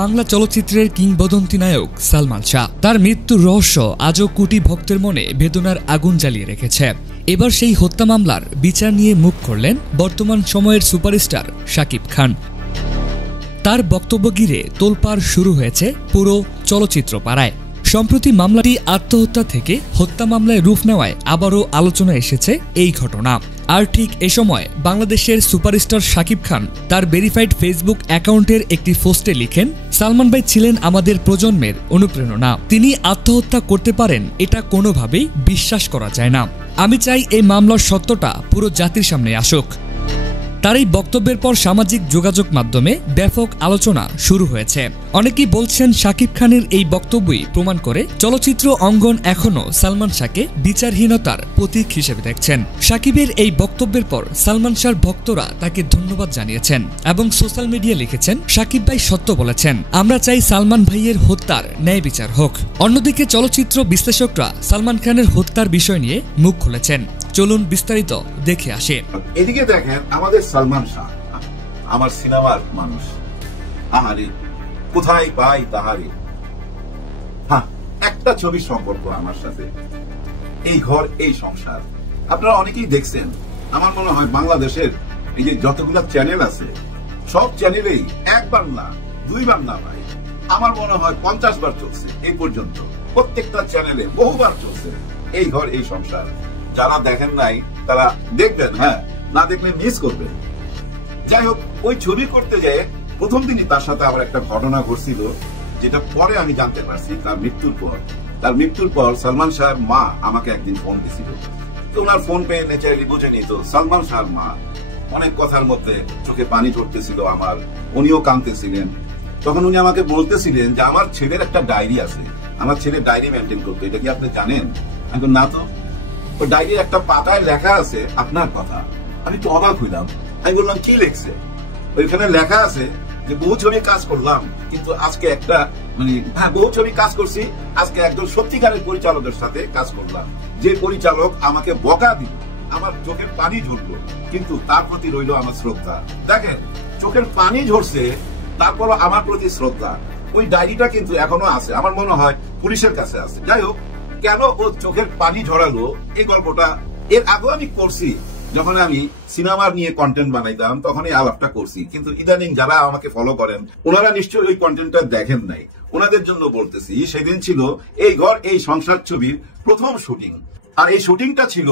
বাংলা চলচ্চিত্রের কিংবদন্তি নায়ক সালমান শাহ। তার মৃত্যুর রহস্য আজও কোটি ভক্তের মনে বেদনার আগুন জ্বালিয়ে রেখেছে। এবার সেই হত্যা মামলার বিচার নিয়ে মুখ খুললেন বর্তমান সময়ের সুপারস্টার শাকিব খান। তার বক্তব্য ঘিরে তোলপাড় শুরু হয়েছে পুরো চলচ্চিত্র পাড়ায়। সম্প্রতি মামলাটি আত্মহত্যা থেকে হত্যা মামলায় রূপ নেওয়ায় আবারও আলোচনা এসেছে এই ঘটনা। আর ঠিক এ সময় বাংলাদেশের সুপারস্টার শাকিব খান তার ভেরিফাইড ফেসবুক অ্যাকাউন্টের একটি পোস্টে লিখেন, সালমান ভাই ছিলেন আমাদের প্রজন্মের অনুপ্রেরণা। তিনি আত্মহত্যা করতে পারেন এটা কোনোভাবেই বিশ্বাস করা যায় না। আমি চাই এই মামলার সত্যটা পুরো জাতির সামনে আসুক। তার এই বক্তব্যের পর সামাজিক যোগাযোগ মাধ্যমে ব্যাপক আলোচনা শুরু হয়েছে। অনেকেই বলছেন শাকিব খানের এই বক্তব্যই প্রমাণ করে চলচ্চিত্র অঙ্গন এখনও সালমান শাহকে বিচারহীনতার প্রতীক হিসেবে দেখছেন। শাকিবের এই বক্তব্যের পর সালমান শাহর ভক্তরা তাকে ধন্যবাদ জানিয়েছেন এবং সোশ্যাল মিডিয়া লিখেছেন, শাকিব ভাই সত্য বলেছেন, আমরা চাই সালমান ভাইয়ের হত্যার ন্যায় বিচার হোক। অন্যদিকে চলচ্চিত্র বিশ্লেষকরা সালমান খানের হত্যার বিষয় নিয়ে মুখ খুলেছেন। চলুন বিস্তারিত দেখে আসে। এদিকে দেখেন আমাদের সালমান শাহ, আমার সিনেমার মানুষ, আহারে কোথায় পাই তাহারে। হ্যাঁ, একটা ছবির সম্পর্ক আমার সাথে, এই ঘর এই সংসার। আপনারা অনেকেই দেখছেন, আমার মনে হয় বাংলাদেশের এই যে যতগুলো চ্যানেল আছে সব চ্যানেলেই একবার না দুইবার না ভাই, আমার মনে হয় 50 বার চলছে এই পর্যন্ত। প্রত্যেকটা চ্যানেলে বহুবার চলছে এই ঘর এই সংসার। যারা দেখেন নাই তারা দেখবেন, হ্যাঁ, না দেখলে মিস করবেন। যাই হোক, ওই ছবি করতে যেয়ে প্রথম দিনই তার সাথে আবার একটা ঘটনা ঘটছিল, যেটা পরে আমি জানতে পারছি তার মৃত্যুর পর সালমান শাহর মা আমাকে একদিন ফোন দিছিল। তো ওনার ফোন পেয়ে নেচারালি বুঝে নিত সালমান শাহর মা অনেক কথার মধ্যে চোখে পানি ঝরতেছিল আমার, উনিও কাঁদতেছিলেন। তখন উনি আমাকে বলতেছিলেন যে আমার ছেলের একটা ডায়েরি আছে, আমার ছেলে ডায়েরি মেনটেন করতো, এটা কি আপনি জানেন? আমি না তো। ওই ডায়েরির একটা পাতায় লেখা আছে আপনার কথা। আমি তো অবাক হইলাম। আমি বললাম, কি লিখছে? ওইখানে লেখা আছে যে বহু ছবি কাজ করলাম, কিন্তু আজকে একটা বহু ছবি কাজ করছি, আজকে একজন সত্যিকারের পরিচালকের সাথে কাজ করলাম, যে পরিচালক আমাকে বকা দিল, আমার চোখের পানি ঝরলো, কিন্তু তার প্রতি রইল আমার শ্রদ্ধা। দেখেন, চোখের পানি ঝরছে, তারপরও আমার প্রতি শ্রদ্ধা। ওই ডায়েরিটা কিন্তু এখনো আছে, আমার মনে হয় পুলিশের কাছে আছে। যাই হোক, কেন ও চোখের পানি ঝরালো এই গল্পটা এর আগেও আমি করছি, যখন আমি সিনেমা নিয়ে কন্টেন্ট বানাইতাম তখনই আলাপটা করছি। কিন্তু ইদানিং যারা আমাকে ফলো করেন ওনারা নিশ্চয়ই ওই কন্টেন্টটা দেখেন নাই, ওনাদের জন্য বলতেছি। সেদিন ছিল এই ঘর এই সংসার ছবির প্রথম শুটিং, আর এই শুটিংটা ছিল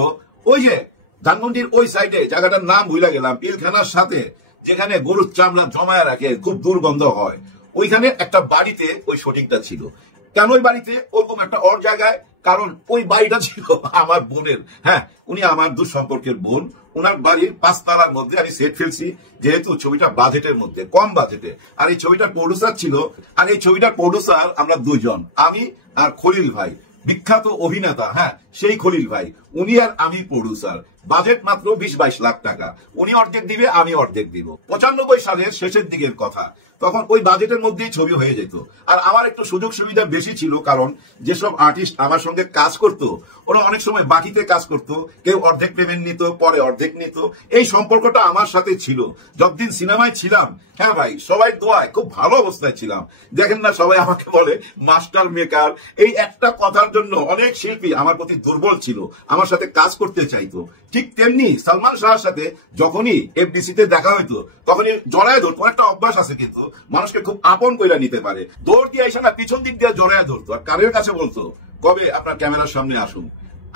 ওই যে ধানমন্ডির ওই সাইডে, জায়গাটার নাম ভুলে গেলাম, পিলখানার সাথে যেখানে গরুর চামড়া জমায় রাখে, খুব দুর্গন্ধ হয়, ওইখানে একটা বাড়িতে ওই শুটিংটা ছিল। কেন ওই বাড়িতে ওরকম একটা ওর জায়গায়? কারণ ওই বাড়িটা ছিল আমার বোনের। হ্যাঁ, উনি আমার দূর সম্পর্কের বোন। ওনার বাড়ির 5 তলার মধ্যে আমি সেট ফেলছি, যেহেতু ছবিটা বাজেটের মধ্যে, কম বাজেটে। আর এই ছবিটার প্রডিউসার ছিল, আর এই ছবিটার প্রডিউসার আমরা দুইজন, আমি আর খলিল ভাই, বিখ্যাত অভিনেতা। হ্যাঁ, সেই খলিল ভাই, উনি আর আমি প্রডিউসার। বাজেট মাত্র 20-22 লাখ টাকা। উনি অর্ধেক দিবে, আমি অর্ধেক দিব। 95 সালের শেষের দিকের কথা। তখন ওই বাজেটের মধ্যেই ছবি হয়ে যেত। আর আমার একটু সুযোগ সুবিধা বেশি ছিল, কারণ যেসব আর্টিস্ট আমার সঙ্গে কাজ করতো ওরা অনেক সময় বাকিতে কাজ করতো, কেউ অর্ধেক পেমেন্ট নিত, পরে অর্ধেক নিত। এই সম্পর্কটা আমার সাথে ছিল যতদিন সিনেমায় ছিলাম। হ্যাঁ ভাই, সবাই দোয়ায় খুব ভালো অবস্থায় ছিলাম। দেখেন না, সবাই আমাকে বলে মাস্টার মেকার। এই একটা কথার জন্য অনেক শিল্পী আমার প্রতি দুর্বল ছিল, আমার সাথে কাজ করতে চাইতো। ঠিক তেমনি সালমান শাহর সাথে যখনই এফডিসিতে দেখা হইতো তখনই জড়ায় ধরতো। একটা অভ্যাস আছে কিন্তু, মানুষকে খুব আপন কইরা নিতে পারে। দৌড় দিয়ে এসে না, পিছন দিক দিয়ে জড়ায় ধরতো, আর কানের কাছে বলতো, কবে আপনার ক্যামেরার সামনে আসুন।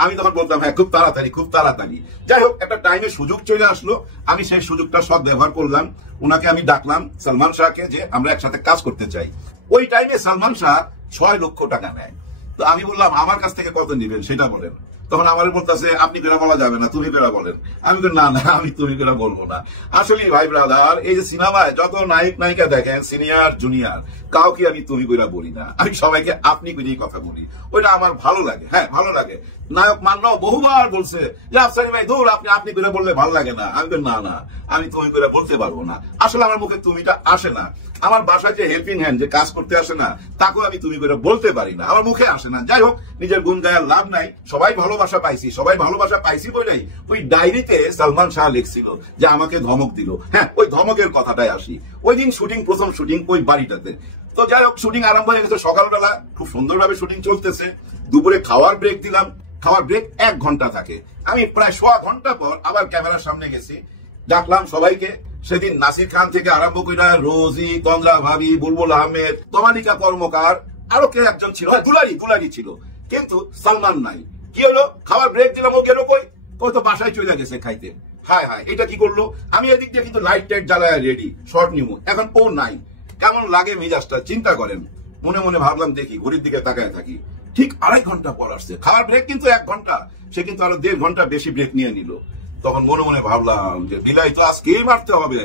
আমি তখন বলতাম, হ্যাঁ, খুব তাড়াতাড়ি, খুব তাড়াতাড়ি। যাই হোক, একটা টাইমে সুযোগ চলে আসলো, আমি সেই সুযোগটা সৎ ব্যবহার করলাম। ওনাকে আমি ডাকলাম, সালমান শাহকে, যে আমরা একসাথে কাজ করতে চাই। ওই টাইমে সালমান শাহ 6 লক্ষ টাকা নেয়। তো আমি বললাম, আমার কাছ থেকে কত নিবেন সেটা বলেন। তখন আমার বলতেছে, আপনি বেড়া বলা যাবে না, তুমি বেড়া বলেন। আমি না না, আমি তুমি বেড়া বলবো না। আসলে ভাই ব্রাদার, এই যে সিনেমায় যত নায়ক নায়িকা দেখেন, সিনিয়র জুনিয়র, কাউকে আমি তুমি কইরা বলি না, আমি সবাইকে আপনি কইরেই কথা বলি। ওইটা আমার ভালো লাগে। হ্যাঁ, ভালো লাগে। নায়ক মান্নাও বহুবার বলছে যে আফসারি ভাই দূর, আপনি কইরা বললে ভালো লাগে না। আমি না না, আমি তুমি কইরা বলতে পারবো না। আসলে আমার মুখে তুমিটা আসে না। আমার বাসায় যে হেল্পিং হ্যান্ড যে কাজ করতে আসে না, তাকেও আমি তুমি কইরা বলতে পারি না, আমার মুখে আসে না। যাই হোক, নিজের গুণ গায়ের লাভ নাই, সবাই ভালোবাসে। ভালোবাসা পাইছি, সবাই ভালোবাসা পাইছি বলেই ওই ডায়েরিতে সালমান শাহ লিখছিল যে আমাকে ধমক দিল। হ্যাঁ, ওই ধমকের কথাটাই আসি। ওই দিন শুটিং, প্রথম শুটিং ওই বাড়িটাতে। তো যাই হোক, শুটিং আরম্ভ হয়ে গেছে সকালবেলা, খুব সুন্দরভাবে শুটিং চলতেছে। দুপুরে খাওয়ার ব্রেক দিলাম, খাওয়ার ব্রেক 1 ঘন্টা থাকে। আমি প্রায় 1.25 ঘন্টা পর আবার ক্যামেরার সামনে গেছি, ডাকলাম সবাইকে। সেদিন নাসির খান থেকে আরম্ভ করে রোজি, তন্দ্রা ভাবি, বুলবুল আহমেদ, তমালিকা কর্মকার, আরো কে একজন ছিল, দুলারি ছিল, কিন্তু সালমান নাই। কি হলো, খাবার ব্রেক দিলাম, ও গেল কই? ও তো বাসায় চলে গেছে খাইতে। হায় হায়, এটা কি করলো? আমি এদিক দিয়ে কিন্তু লাইট টাইট জ্বালায় রেডি, শর্ট নিবো, এখন ও নাই। কেমন লাগে মেজাজটা চিন্তা করেন। মনে মনে ভাবলাম দেখি, ঘড়ির দিকে তাকায় থাকি, ঠিক 2.5 ঘন্টা পর আসছে। খাওয়ার ব্রেক কিন্তু 1 ঘন্টা, সে কিন্তু আরো 1.5 ঘন্টা বেশি ব্রেক নিয়ে নিল। তখন মনে মনে ভাবলাম যে বিলাই তো আজকেই মারতে হবে।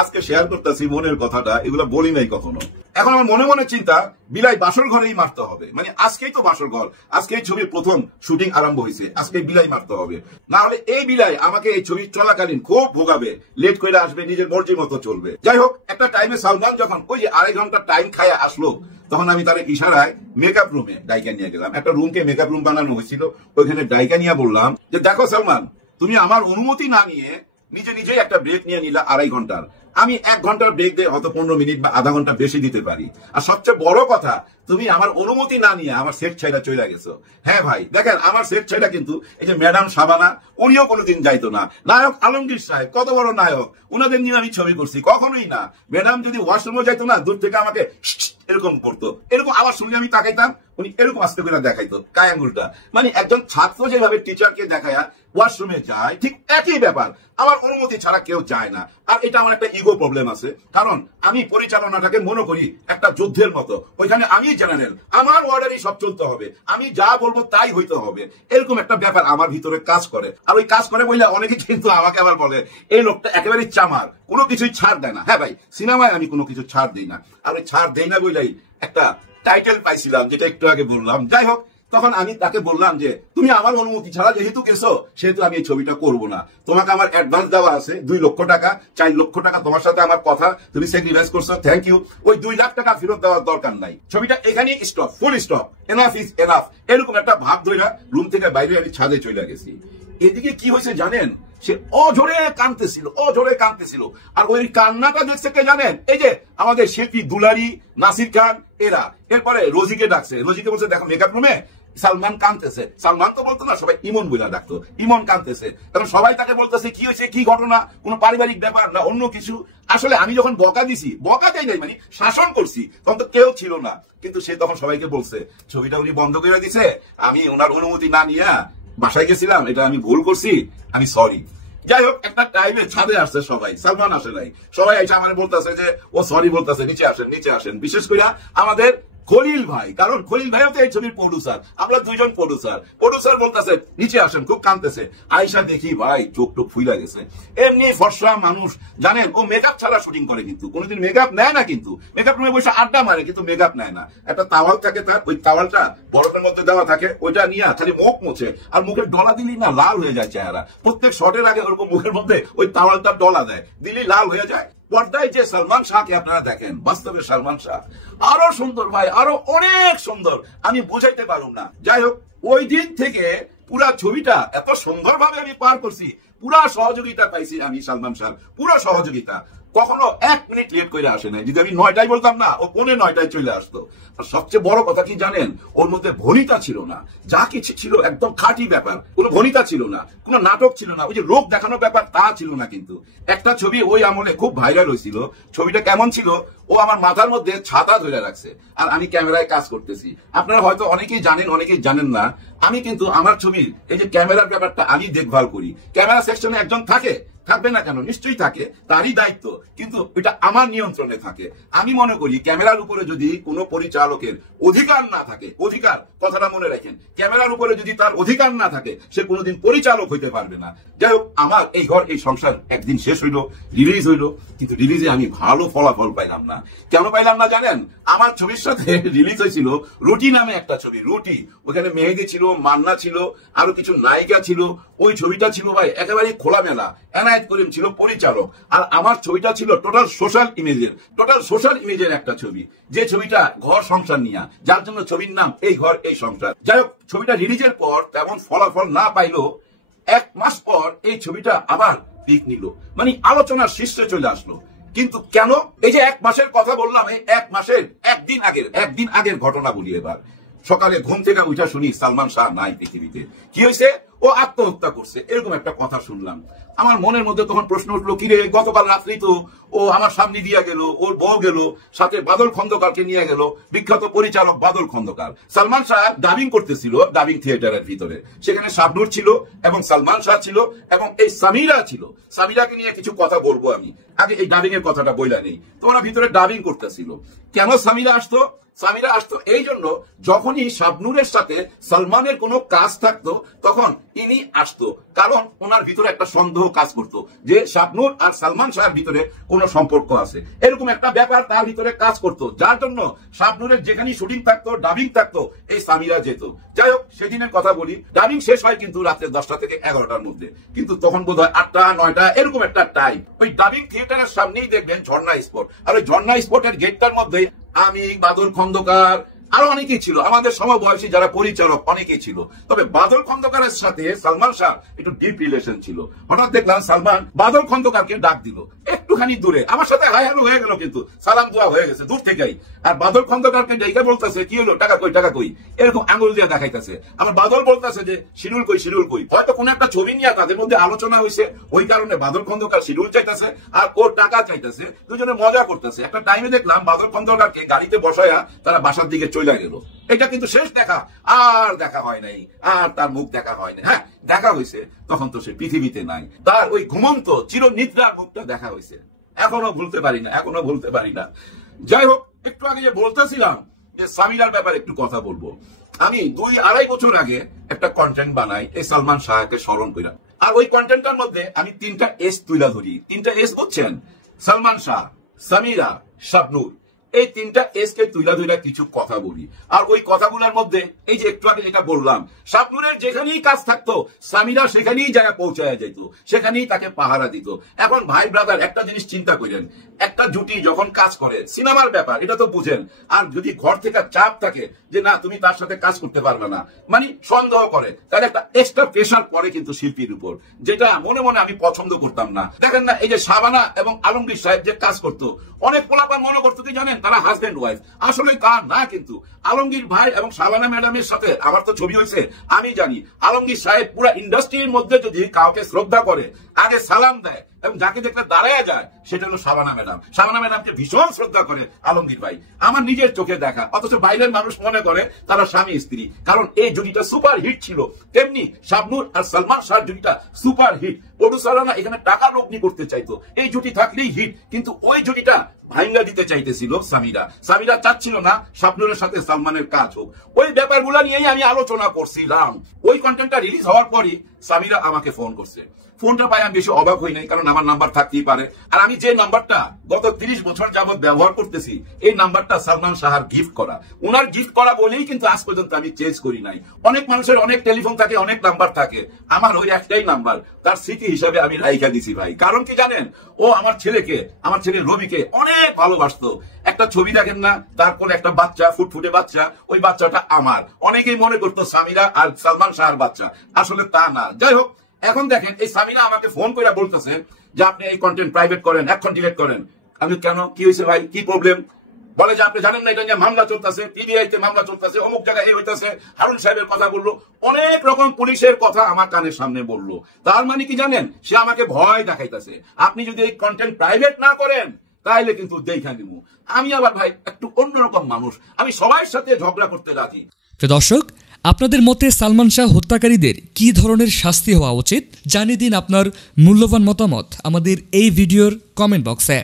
আজকে শেয়ার করতেছি মনের কথাটা, এগুলো বলি নাই কখনো। এখন আমার মনে মনে চিন্তা, বিলাই বাসর ঘরেই মারতে হবে, মানে আজকেই তো বাসর ঘর, আজকেই ছবির প্রথম শুটিং আরম্ভ হয়েছে, আজকে বিলাই মারতে হবে। না হলে এই বিলাই আমাকে এই ছবি চলাকালীন খুব ভোগাবে, লেট করে আসবে, নিজের মর্জি মতো চলবে। যাই হোক, একটা টাইমে সালমান যখন ওই যে 2.5 ঘন্টা টাইম খায় আসলো, তখন আমি তার ইশারায় মেকআপ রুমে ডাইকা নিয়ে গেলাম। একটা রুমকে মেকআপ রুম বানানো হয়েছিল, ওইখানে ডাইকা নিয়ে বললাম যে দেখো সালমান, তুমি আমার অনুমতি না নিয়ে নিজে নিজেই একটা ব্রেক নিয়ে নিলা 2.5 ঘন্টার। আমি 1 ঘন্টার ব্রেক দিয়ে হয়তো 15 মিনিট বা আধা ঘন্টা বেশি দিতে পারি। আর সবচেয়ে বড় কথা, তুমি আমার অনুমতি না নিয়ে আমার সেট ছাইড়া চলে গেছো। হ্যাঁ ভাই, দেখেন আমার সেট ছাইড়া কিন্তু এই যে ম্যাডাম শাবানা, উনিও কোনোদিন যাইতো না। নায়ক আলমগীর সাহেব, কত বড় নায়ক, উনাদের নিয়ে আমি ছবি করছি, কখনোই না। ম্যাডাম যদি ওয়াশরুমে যাইতো না, দূর থেকে আমাকে এরকম করতো, এরকম আবার শুনলে আমি তাকাইতাম, উনি এরকম আস্তে করে দেখাইতো কায় আঙ্গুলটা। মানে একজন ছাত্র যেভাবে টিচারকে দেখায় ওয়াশরুমে যায়, ঠিক একই ব্যাপার, আমার অনুমতি ছাড়া কেউ যায় না। আর এটা আমার একটা ইগো প্রবলেম আছে, কারণ আমি পরিচালনাটাকে মনে করি একটা যুদ্ধের মতো। ওইখানে আমি জেনারেল, আমার অর্ডারই সব চলতে হবে, আমি যা বলবো তাই হইতে হবে, এরকম একটা ব্যাপার আমার ভিতরে কাজ করে। আর ওই কাজ করে বললে অনেকে কিন্তু আমাকে আবার বলে এই লোকটা একেবারে চামার, কোনো কিছুই ছাড় দেয় না। হ্যাঁ ভাই, সিনেমায় আমি কোনো কিছু ছাড় দিই না, আর ওই ছাড় দেই না বলেই একটা টাইটেল পাইছিলাম, যেটা একটু আগে বললাম। যাই হোক, তখন আমি তাকে বললাম যে তুমি আমার অনুমতি ছাড়া যেহেতু গেছো, সেহেতু আমি এই ছবিটা করবো না। তোমাকে আমার অ্যাডভান্স দেওয়া আছে 2 লক্ষ টাকা, 4 লক্ষ টাকা তোমার সাথে আমার কথা, তুমি স্যাক্রিফাইস করছো, থ্যাংক ইউ। ওই 2 লাখ টাকা ফেরত দেওয়ার দরকার নাই, ছবিটা এখানেই stop, full stop, enough is enough. এরকম একটা ভাব ধইরা রুম থেকে বাইরে আমি ছাদে চলে গেছি। এদিকে কি হয়েছে জানেন, সে অঝরে কাঁদতেছিল। আর ওই কান্নাটা দেখছে কে জানেন? এই যে আমাদের শিল্পী দুলারি, নাসির খান, এরা। এরপরে রোজিকে ডাকছে, রোজিকে বলছে দেখো মেকআপ রুমে সালমান কাঁদতেছে। সালমান তো বলতো না, সবাই ইমন বলে ডাকতো, ইমন কাঁদতেছে। কারণ সবাই তাকে বলতেছে কি হয়েছে, কি ঘটনা, কোনো পারিবারিক ব্যাপার না অন্য কিছু। আসলে আমি যখন বকা দিছি, বকা দেয় নাই মানে শাসন করছি, তখন তো কেউ ছিল না। কিন্তু সে তখন সবাইকে বলছে ছবিটা উনি বন্ধ করে দিছে, আমি ওনার অনুমতি না নিয়ে বাসায় গেছিলাম, এটা আমি ভুল করছি, আমি সরি। যাই হোক, একটা টাইমে ছাদে আসছে সবাই, সালমান আসে নাই। সবাই এসে আমার বলতেছে যে ও সরি বলতেছে, নিচে আসেন। বিশেষ করে আমাদের খলিল ভাই, কারণ খলিল ভাইও তো এই ছবির প্রডিউসার, আমরা 2 জন প্রডিউসার বলতেছে নিচে আসেন, খুব কাঁদতেছে। আয়সা দেখি ভাই চোখ টোক ফুইলা গেছে। এমনি ফর্সা মানুষ, জানেন ও মেকআপ ছাড়া শুটিং করে, কিন্তু কোনোদিন মেকআপ নেয় না, কিন্তু মেকআপ রুমে বসে আড্ডা মারে, কিন্তু মেকআপ নেয় না। একটা তাওয়াল থাকে তার, ওই তাওয়ালটা বরফের মধ্যে দেওয়া থাকে, ওইটা নিয়ে খালি মুখ মোছে, আর মুখের ডলা দিলি না লাল হয়ে যায় চেহারা। প্রত্যেক শটের আগে ওরকম মুখের মধ্যে ওই তাওয়ালটা ডলা দেয়, দিলি লাল হয়ে যায়। পর্দায় যে সালমান শাহকে আপনারা দেখেন, বাস্তবে সালমান শাহ আরো সুন্দর ভাই, আরো অনেক সুন্দর, আমি বুঝাইতে পারুম না। যাই হোক, ওই দিন থেকে পুরা ছবিটা এত সুন্দরভাবে আমি পার করছি, পুরা সহযোগিতা পাইছি আমি সালমান শাহ, পুরা সহযোগিতা। কখনো 1 মিনিট লেট করে আসে নাই। যদি আমি 9টায় বলতাম না, ও 9:45 চলে আসতো। আর সবচেয়ে বড় কথা কি জানেন, ওর মধ্যে ভনিতা ছিল না, যা কিছু ছিল একদম খাঁটি ব্যাপার, কোনো ভনিতা ছিল না, কোনো নাটক ছিল না, ওই যে লোক দেখানোর ব্যাপার তা ছিল না। কিন্তু একটা ছবি ওই আমলে খুব ভাইরাল হয়েছিল, ছবিটা কেমন ছিল, ও আমার মাথার মধ্যে ছাতা ধরে রাখছে আর আমি ক্যামেরায় কাজ করতেছি। আপনারা হয়তো অনেকেই জানেন, অনেকেই জানেন না, আমি কিন্তু আমার ছবির এই যে ক্যামেরার ব্যাপারটা আমি দেখভাল করি। ক্যামেরা সেকশনে একজন থাকবে না কেন, নিশ্চয়ই থাকে, তারই দায়িত্ব, কিন্তু এটা আমার নিয়ন্ত্রণে থাকে। আমি মনে করি ক্যামেরার উপরে যদি কোনো পরিচালকের অধিকার না থাকে, অধিকার কথাটা মনে রাখেন, ক্যামেরার উপরে যদি তার অধিকার না থাকে, সে কোনোদিন পরিচালক হইতে পারবে না। যাই হোক, আমার এই ঘর এই সংসার একদিন শেষ হইলো, রিলিজ হইলো, কিন্তু রিলিজে আমি ভালো ফলাফল পাইলাম না। কেন পাইলাম না জানেন? আমার ছবির সাথে রিলিজ হয়েছিল রুটি নামে একটা ছবি, রুটি। ওখানে মেহেদি ছিল, মান্না ছিল, আরো কিছু নায়িকা ছিল। ওই ছবিটা ছিল ভাই একেবারে খোলামেলা, এনায়েত করিম ছিল পরিচালক, আর আমার ছবিটা ছিল টোটাল সোশ্যাল ইমেজের একটা ছবি, যে ছবিটা ঘর সংসার নিয়ে, যার জন্য ছবির নাম এই ঘর এই সংসার। যাই হোক, ছবিটা রিলিজের পর তেমন ফলাফল না পাইলো 1 মাস পর এই ছবিটা আবার দিক নিল, মানে আলোচনার শীর্ষে চলে আসলো। কিন্তু কেন? এই যে 1 মাসের কথা বললাম, এই 1 মাসের একদিন আগের ঘটনা বলি। এবার সকালে ঘুম থেকে উঠা শুনি সালমান শাহ নাই পৃথিবীতে। কি হয়েছে? ও আত্মহত্যা করছে, এরকম একটা কথা শুনলাম। আমার মনের মধ্যে তখন প্রশ্ন উঠলো, কিরে গতকাল রাত্রি তো ও আমার সামনে দিয়ে গেল, ওর বউ গেল, সাথে বাদল খন্দকারকে নিয়ে গেল, বিখ্যাত পরিচালক বাদল খন্দকার। সালমান শাহ ডাবিং করতেছিল ডাবিং থিয়েটারের ভিতরে, সেখানে শাবনূর ছিল এবং সালমান শাহ ছিল এবং এই সামিরা ছিল। সামিরাকে নিয়ে কিছু কথা বলবো আমি, আগে এই ডাবিং এর কথাটা বইলা নেই। তোমরা ভিতরে ডাবিং করতেছিল। কেন সামিরা আসতো? সামিরা আসতো এই জন্য, যখনই শাবনূরের সাথে সালমানের কোনো কাজ থাকতো তখন ইনি আসতো, কারণ ওনার ভিতরে একটা সন্দেহ কাজ করতো যে শাবনূর আর সালমান শাহের ভিতরে কোনো সম্পর্ক আছে, এরকম একটা ব্যাপার তার ভিতরে কাজ করতো, যার জন্য শাবনূরের যেখানে শুটিং থাকতো, ডাবিং থাকতো, এই সামিরা যেত। যাই হোক, সেদিনের কথা বলি, ডাবিং শেষ হয় কিন্তু রাত্রে 10টা থেকে 11টার মধ্যে, কিন্তু তখন বোধ হয় 8টা 9টা এরকম একটা টাইম। ওই ডাবিং থিয়েটারের সামনেই দেখবেন ঝর্ণা স্পট, আর ওই ঝর্ণা স্পটের গেটটার মধ্যে আমি, বাদল খন্দকার, আরো অনেকেই ছিল, আমাদের সমবয়সী যারা পরিচালক অনেকেই ছিল। তবে বাদল খন্দকারের সাথে সালমান শাহ একটু ডিপ রিলেশন ছিল। হঠাৎ দেখলাম সালমান বাদল খন্দকারকে ডাক দিল একটুখানি দূরে, আমার সাথে হাই হ্যালো হয়ে গেল, কিন্তু সালাম দোয়া হয়ে গেছে দূর থেকেই। আর বাদল খন্দকারকে ডেকে বলতেছে, কি হলো, টাকা কই, এরকম আঙুল দিয়ে দেখাইতেছে। আমার বাদল বলতেছে যে শিডিউল কই। হয়তো কোন একটা ছবি নিয়ে তাদের মধ্যে আলোচনা হয়েছে, ওই কারণে বাদল খন্দকার শিডিউল চাইতেছে আর ওর টাকা চাইতেছে, দুজনে মজা করতেছে। একটা টাইমে দেখলাম বাদল খন্দকারকে গাড়িতে বসায়া তারা বাসার দিকে চলে গেল। এটা কিন্তু শেষ দেখা, আর দেখা হয় নাই, আর তার মুখ দেখা হয় না। হ্যাঁ, দেখা হয়েছে, তখন তো সে পৃথিবীতে নাই, তার ওই ঘুমন্ত চিরনিদ্রার মুখটা দেখা হয়েছে। এখনো ভুলতে পারি না। যাই হোক, একটু আগে যে বলতেছিলাম যে সামিরার ব্যাপারে একটু কথা বলবো। আমি 2-2.5 বছর আগে একটা কন্টেন্ট বানাই এই সালমান শাহকে স্মরণ কইরা, আর ওই কন্টেন্টটার মধ্যে আমি 3টা এস তুলে ধরি। 3টা এস বুঝছেন? সালমান শাহ, সামিরা, শাবনূর, এই 3টা এস কে তুইলা ধইরা কিছু কথা বলি। আর ওই কথাগুলোর মধ্যে এই যে একটু আগে যেটা বললাম, শাবনূরের যেখানেই কাজ থাকতো সামিরা সেখানেই জায়গা পৌঁছায় যেত, সেখানেই তাকে পাহারা দিত। এখন ভাই ব্রাদার, একটা জিনিস চিন্তা করেন, একটা জুটি যখন কাজ করে, সিনেমার ব্যাপার এটা তো বুঝেন, আর যদি ঘর থেকে চাপ থাকে যে না তুমি তার সাথে কাজ করতে পারবে না, মানে সন্দেহ করে, তাহলে একটা এক্সট্রা প্রেশার পড়ে কিন্তু শিল্পীর উপর, যেটা মনে মনে আমি পছন্দ করতাম না। দেখেন না, এই যে শাবানা এবং আলমগীর সাহেব যে কাজ করতো, অনেক পোলাপান মনে করতো কি জানেন, তারা হাজবেন্ড ওয়াইফ, আসলে তা না। কিন্তু আলমগীর ভাই এবং শাবানা ম্যাডামের সাথে আমার তো ছবি হয়েছে, আমি জানি আলমগীর সাহেব পুরো ইন্ডাস্ট্রির মধ্যে যদি কাউকে শ্রদ্ধা করে, আগে সালাম দেয় এবং যাকে দেখলে দাঁড়ায় যায়, সেটা হলো শাবানা ম্যাডাম। শাবানা ম্যাডামকে ভীষণ শ্রদ্ধা করে আলমগীর ভাই, আমার নিজের চোখে দেখা। অথচ বাইরের মানুষ মনে করে তারা স্বামী স্ত্রী, কারণ এই জুটিটা সুপার হিট ছিল। তেমনি শাবনূর আর সালমান শাহ জুটিটা সুপার হিট। প্রডিউসাররা এখানে টাকা লগ্নি করতে চাইতো, এই জুটি থাকলেই হিট, কিন্তু ওই জুটিটা ভাঙ্গা দিতে চাইতেছিল সামিরা চাচ্ছিল না শাবনূরের সাথে সালমানের কাজ হোক। ওই ব্যাপারগুলো নিয়েই আমি আলোচনা করছিলাম। ওই কন্টেন্টটা রিলিজ হওয়ার পরই সামিরা আমাকে ফোন করছে। ফোনটা পাই আমি বেশি অবাক হই নাই, কারণ আমার নাম্বার থাকতেই পারে। আর আমি যে নাম্বারটা গত 30 বছর যাবত ব্যবহার করতেছি, এই নাম্বারটা সালমান শাহর গিফট করা, ওনার গিফট করা বলেই কিন্তু আজ পর্যন্ত আমি চেঞ্জ করি নাই। অনেক মানুষের অনেক টেলিফোন থাকে, অনেক নাম্বার থাকে, আমার ওই একটাই নাম্বার, তার স্মৃতি হিসাবে আমি রাইখা দিছি ভাই। কারণ কি জানেন, ও আমার ছেলে রবিকে অনেক ভালোবাসতো। একটা ছবি দেখেন না, তারপর একটা বাচ্চা, ফুটফুটে বাচ্চা, ওই বাচ্চাটা আমার। অনেকেই মনে করতো সামিরা আর সালমান শাহর বাচ্চা, আসলে তা না। যাই হোক, এখন দেখেন এই সামিরা আমাকে ফোন করে বলতেছে যে আপনি এই কন্টেন্ট প্রাইভেট করেন, এখন ডিলিট করেন। আমি কেন, কি হয়েছে ভাই, কি প্রবলেম? বলে যে আপনি জানেন না এটা নিয়ে মামলা চলতেছে, পিবিআইতে মামলা চলতেছে, অমুক জায়গায় এই হইতেছে। হারুন সাহেবের কথা বললো, অনেক রকম পুলিশের কথা আমার কানের সামনে বললো। তার মানে কি জানেন, সে আমাকে ভয় দেখাইতেছে, আপনি যদি এই কন্টেন্ট প্রাইভেট না করেন তাইলে কিন্তু দেখা দিব। আমি আবার ভাই একটু অন্যরকম মানুষ, আমি সবার সাথে ঝগড়া করতে রাজি। দর্শক, আপনাদের মতে সালমান শাহ হত্যাকারীদের কি ধরনের শাস্তি হওয়া উচিত জানিয়ে দিন আপনার মূল্যবান মতামত আমাদের এই ভিডিওর কমেন্ট বক্সে।